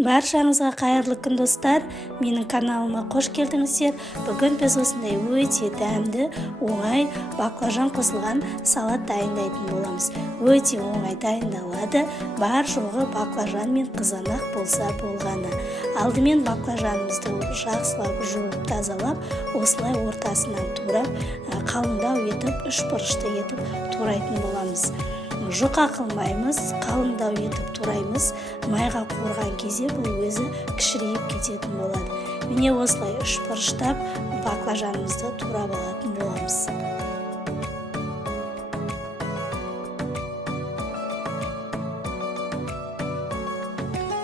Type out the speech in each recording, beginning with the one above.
Баршаңызға қайырлы күн достар, менің каналыма қош келдіңіздер. Бүгін біз осындай өте дәмді, оңай баклажан қосылған салат дайындайтын боламыз. Өте оңай дайындалады, бар жоғы баклажан мен қызанақ болса болғаны. Алдымен баклажанымызды жақсылап жуып тазалап, осылай ортасынан турап, қалыңдау етіп, үш бұрышты етіп турайтын боламыз. Жұқа қылмаймыз, қалыңдау етіп тураймыз. Майға қорған кезде бұл өзі кішірейіп кететін болады. Міне осылай үш бұрыштап баклажанымызды турап алатын боламыз.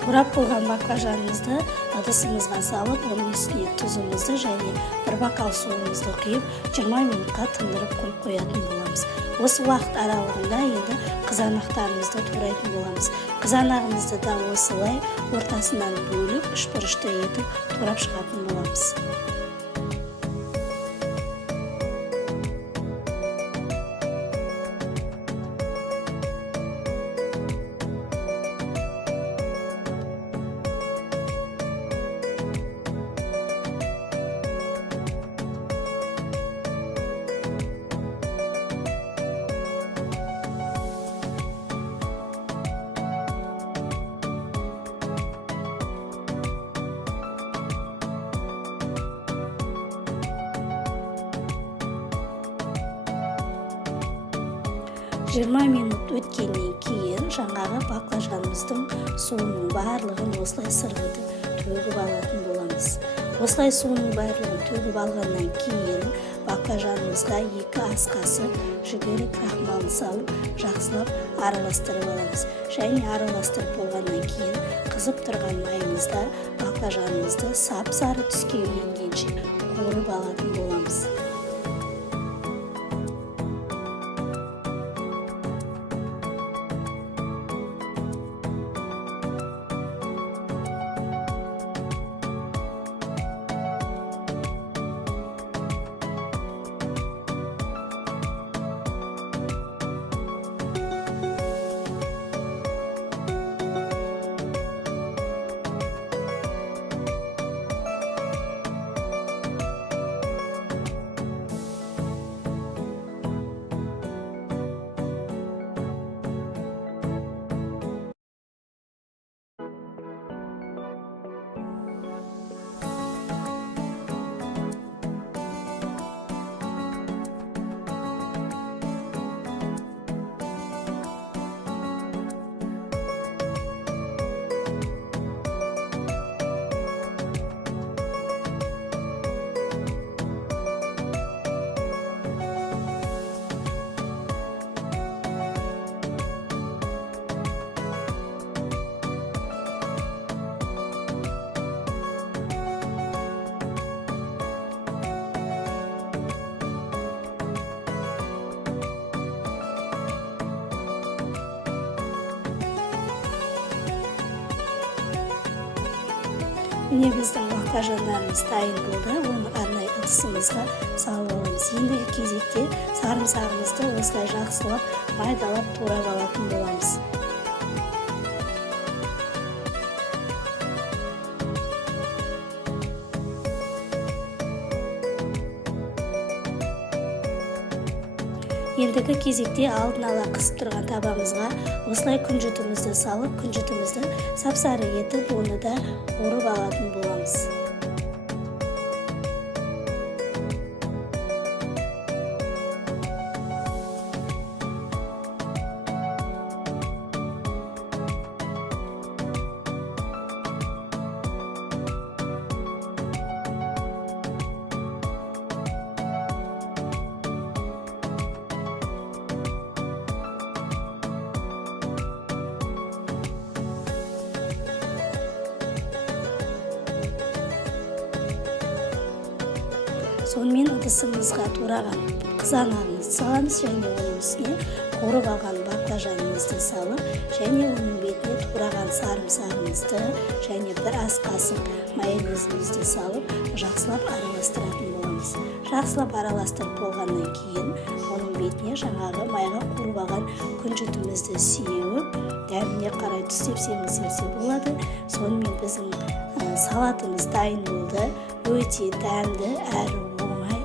Турап болған баклажанымызды ыдысымызға салып, оның үстіне тұзымызды және бір бокал суымызды құйып, 20 минутқа тындырып қоятын боламыз. Осы уақыт аралығында енді қызанақтарымызды турайтын боламыз. Қызанағымызды да осылай ортасынан бөліп, үш бұрышты етіп турап шығатын боламыз. Жиырма минут өткеннен кейін жаңағы баклажанымыздың суының барлығын осылай сырғытып төгіп алатын боламыз. Осылай суының барлығын төгіп алғаннан кейін баклажанымызға 2 ас қасық жүгері крахмалын салып, жақсылап араластырып аламыз. Және араластырып болғаннан кейін қызып тұрған майымызда баклажанымызды сап-сары түске үйренгенше қуырып алатын боламыз. Міне біздің баклажандарымыз дайын болды. Оны арнайы ыдысымызға салып аламыз. Ендігі кезекте сарымсағымызды осылай жақсылап майдалап турап алатын боламыз. Ендігі кезекте алдын ала қысып тұрған табамызға осылай күнжітімізді салып, күнжітімізді сап-сары етіп, оны да қуырып алатын боламыз. Сонымен ыдысымызға тураған қызанағымызды саламыз және оның үстіне қуырып алған баклажанымызды салып, және оның бетіне тураған сарымсағымызды және бір ас қасық майонезімізді салып жақсылап араластыратын боламыз. Жақсылап араластырып болғаннан кейін оның бетіне жаңағы майға қуырылған күнжітімізді сеуіп, дәміне қарай түстеп семіздерсе болады. Сонымен біздің салатымыз дайын болды. Өте дәмді әрі оңай,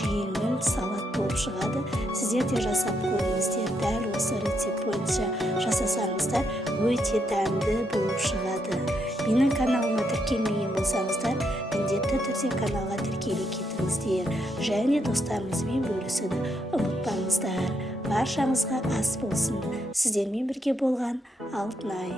жеңіл салат болып шығады. Сіздер де жасап көріңіздер. Дәл осы рецепт бойынша жасасаңыздар, өте дәмді болып шығады. Менің каналыма тіркелмеген болсаңыздар, міндетті түрде каналға тіркеле кетіңіздер және достарыңызбен бөлісуді ұмытпаңыздар. Баршаңызға ас болсын. Сіздермен бірге болған Алтынай.